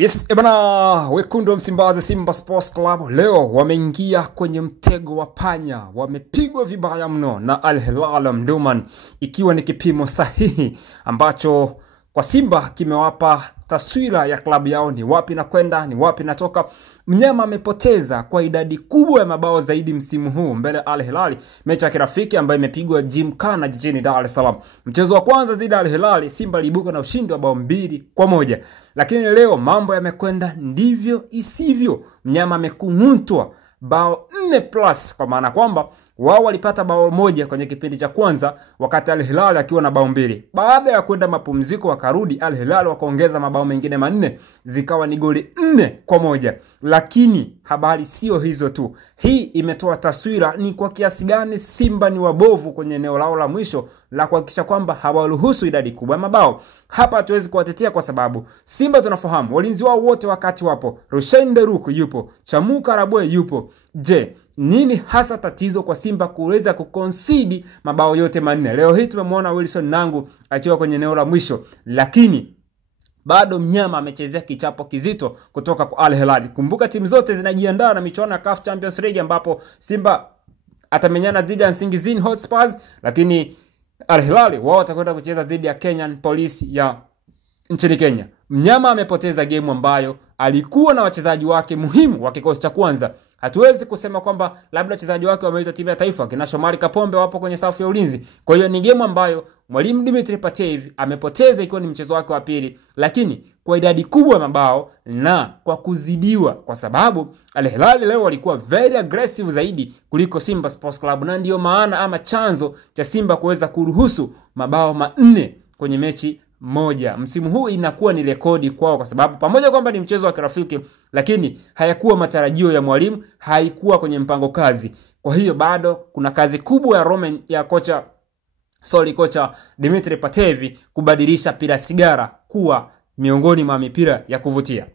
Yes, wekundu wa Msimbazi Simba Sports Club leo wameingia kwenye mtego wa panya. Wamepigwa vibaya mno na Al Hilal Omdurman, ikiwa ni kipimo sahihi ambacho kwa Simba kimewapa taswira ya klabu yao, ni wapi na kwenda, ni wapi natoka. Mnyama amepoteza kwa idadi kubwa ya mabao zaidi msimu huu mbele Al Hilal, mechi ya kirafiki ambayo imepigwa Gymkhana jijini Dar es Salaam. Mchezo wa kwanza dhidi ya Al Hilal, Simba iliibuka na ushindi wa bao 2-1. Lakini leo mambo yamekwenda ndivyo isivyo. Mnyama amekung'utwa bao 4+, kwa maana kwamba wao walipata bao 1 kwenye kipindi cha kwanza wakati Al Hilal akiwa na bao 2. Baada ya kwenda mapumziko wakarudi, Al Hilal wakaongeza mabao mengine 4, zikawa ni goli 4-1. Lakini habari sio hizo tu. Hii imetoa taswira ni kwa kiasi gani Simba ni wabovu kwenye eneo lao la mwisho la kuhakikisha kwamba hawaruhusu idadi kubwa ya mabao. Hapa hatuwezi kuwatetea kwa sababu Simba tunafahamu walinzi wao wote wakati wapo. Rushain Deruku yupo, Chamuka Rabwe yupo. Je, nini hasa tatizo kwa Simba kuweza kuconcede mabao yote 4? Leo hii tumemwona Wilson Nangu akiwa kwenye eneo la mwisho, lakini bado mnyama amechezea kichapo kizito kutoka kwa Al Hilal. Kumbuka timu zote zinajiandaa na michuano ya CAF Champions League ambapo Simba atamenyana dhidi ya Nsingizini Hotspurs, lakini Al Hilal wao watakwenda kucheza dhidi ya Kenyan Police ya nchini Kenya. Mnyama amepoteza game ambayo alikuwa na wachezaji wake muhimu wa kikosi cha kwanza. Hatuwezi kusema kwamba labda wachezaji wake wameita timu ya taifa, kina Shomari Kapombe wapo kwenye safu ya ulinzi. Kwa hiyo ni game ambayo mwalimu Dimitri Pantev amepoteza, ikiwa ni mchezo wake wa pili, lakini kwa idadi kubwa ya mabao na kwa kuzidiwa, kwa sababu Al Hilal leo walikuwa very aggressive zaidi kuliko Simba Sports Club, na ndio maana ama chanzo cha Simba kuweza kuruhusu mabao 4 kwenye mechi moja. Msimu huu inakuwa ni rekodi kwao, kwa sababu pamoja kwamba ni mchezo wa kirafiki, lakini hayakuwa matarajio ya mwalimu, haikuwa kwenye mpango kazi. Kwa hiyo bado kuna kazi kubwa ya kocha Dimitri Pantev kubadilisha pira sigara kuwa miongoni mwa mipira ya kuvutia.